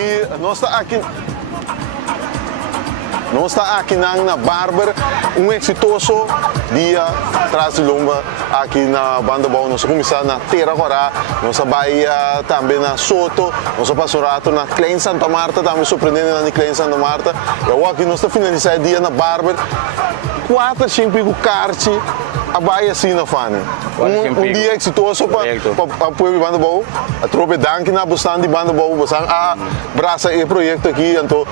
E nós está aqui na Barber, exitoso dia atrás de lomba aqui na banda bom. Nós começamos na Terra agora, nós vai também na Soto, nós passamos rato na Klein Santa Marta, também surpreendendo na Klein Santa Marta. E aqui nós está finalizando dia na Barber, 4, 5 karchi, a baia assim na fane. Dia exitoso para o povo banda bom. A tropa danke na bastante banda bom, bastante a braça e projeto aqui, então o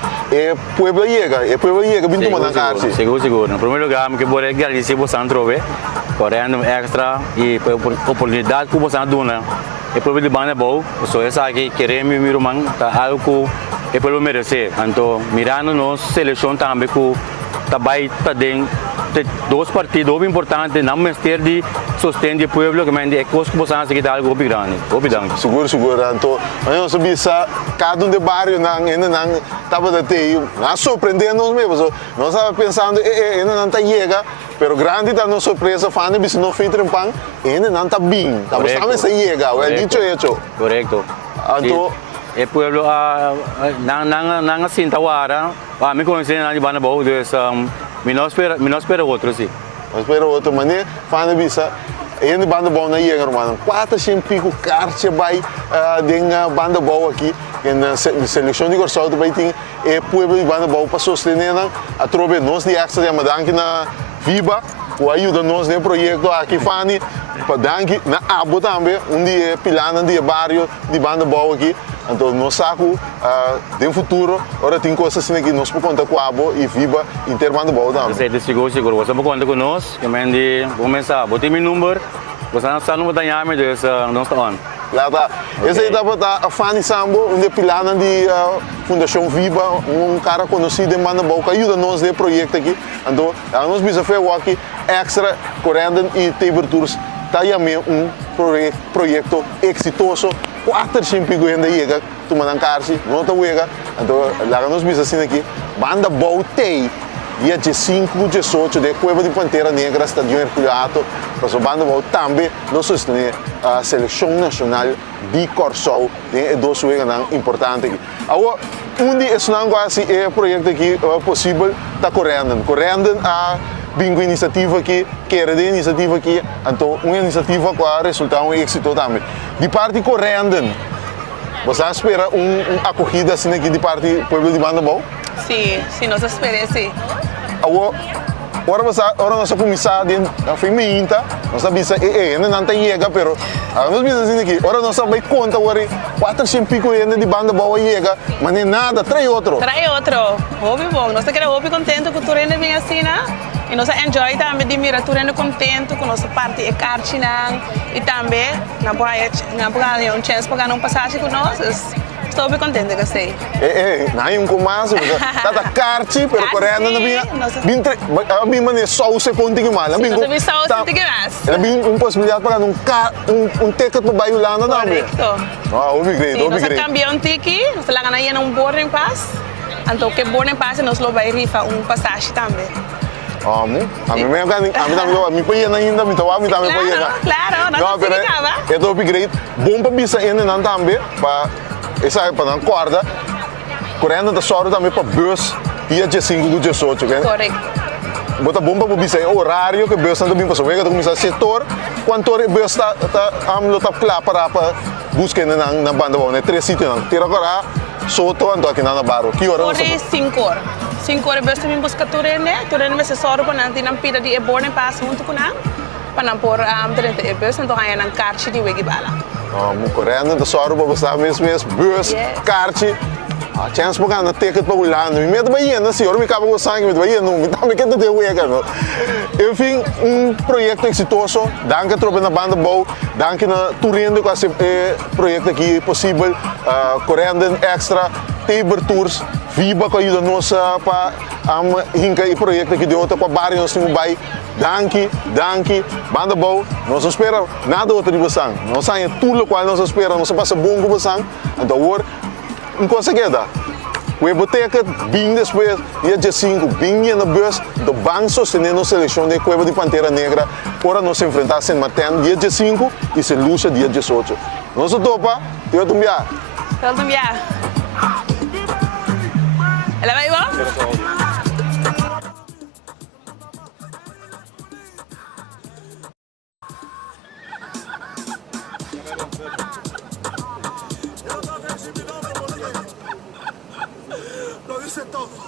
povo chega, bem tomando karchi. Seguro. No primeiro lugar, que vou agradecer bastante tropa, correndo extra e oportunidade que você dá. E povo de banda bom, só essa aqui queremos meu irmão, tá algo e pelo merecer. Então mirando nos seleção também que também tá dentro dois partidos importantes, não mestre de sustento do povo, que mande é coisa que você acha que algo grande. Seguro. Então, nós sabemos cada de bairro não estava não surpreendendo mesmo. Nós estava pensando, não está chega, pero grande da nossa surpresa, fane bis no filtro em pan, não está bem. Estamos sabendo se chega, é dicho hecho. Correto. Então, o povo não sinta agora, a mim conhecer na banda boa, então não espera outro sim. Não espera outro, mas nem fane bisa. Em banda boa na chega, irmão. 4, 5 karchi vai de banda boa aqui, na seleção de Gorsal também tem e povo de banda boa para sostener a tropa nós de extra de madanque na Viva, o ajuda nós no projeto aqui fane, para danke na Abo também, dia pilana de bairro de banda boa aqui. Então, nós sabemos que no futuro, agora tem coisas assim que nós podemos contar com a Abo e Viva interbando bom também. Seguro. Você pode contar conosco, que mande começar, botar meu número, você não está no botão chame, então nós estamos on. Lá tá. Esse aí está a Fanny Sambo, pilana de Fundação Viva, cara conhecido em Manabou, que ajuda nós nesse projeto aqui. Então, nós precisamos fazer aqui extra, correndo e table tours. Está aí projeto exitoso. 4, 5 ainda chega, tomando karchi, não está chega. Então, lá nós precisamos assim aqui, banda Boutei, dia 5, 18, de Cueva de Pantera Negra, Estádio Herculano, para a banda Boutei também, nós sostenemos a Seleção Nacional de Corsol, é dois coisas importantes aqui. Agora, esse não é projeto aqui possível, está correndo a bingo iniciativa aqui, quer de iniciativa aqui, então uma iniciativa com resultar êxito também. De parte correndo, você espera uma acolhida assim aqui de parte do povo de banda bom? Sim, nós esperamos sim. Agora nós começamos a feminina, nós sabemos que não tem chega, pero nós vimos assim aqui, agora nós sabemos conta agora 4, 5 de banda boa chega, mas nem nada, traz outro. Hobby bom, nós queremos hobby contente com o turno vem assim, né? E nós enjoy também de mirar turno contente com a nossa parte de karchi e também na boa um chance para ganhar um passagem com nós. Estou bem contente com você. Não é começo, está karchi, pero correndo não vinha. A minha maneira só o segundo que mais. Não tem só o segundo que mais. Ela tem uma possibilidade para um ticket para bailar na nave. Correto. Obrigado. Nós cambiamos ticket, nós lá ganhamos um boarding pass. Então que boarding pass nós lo vai rifar passagem também. A mim ainda, me também Claro, não significava. É do upgrade. Bom para bisa ainda não também, para essa para não corda. Correndo da sorte também para bus dia 5 de 18, Correto. Bota bom para bisa horário que bus também para saber que começa setor, quanto hora bus está claro para buscar na banda bom, né 3 sítios não. Tira agora Soto ando aqui na Barber. Que hora? 5 horas. 5 horas basta me buscar turene me assessoro para nanti não pida de boarding pass junto com nós, para não pôr durante o bus, então ganha na karchi de wegi bala. Correndo da sorte para você mesmo bus, karchi, a chance para ganhar ticket para o lado. Me medo bem, não senhor, me acaba com sangue, me bem, não, me também quer ter wega, não. Enfim, projeto exitoso, danke tropa na banda boa, danke na turende com esse projeto aqui possível, correndo extra, table tours. Viva que ajuda nós para hincar o projeto aqui de outra para bairro nós temos vai danke banda boa nós esperamos nada outro de você nós sabemos tudo o qual nós esperamos nós passa bom com você então agora não consegue dar We boteka bem depois, dia 5, bem na bus, do banco sosteniendo a seleção de Cueva de Pantera Negra, para nos enfrentar San Martín, dia 5 e San Lucia, dia 18. Nosso topa, te vou tumbiar. Welkom, ja. Ela vai bom? Lo dice todo.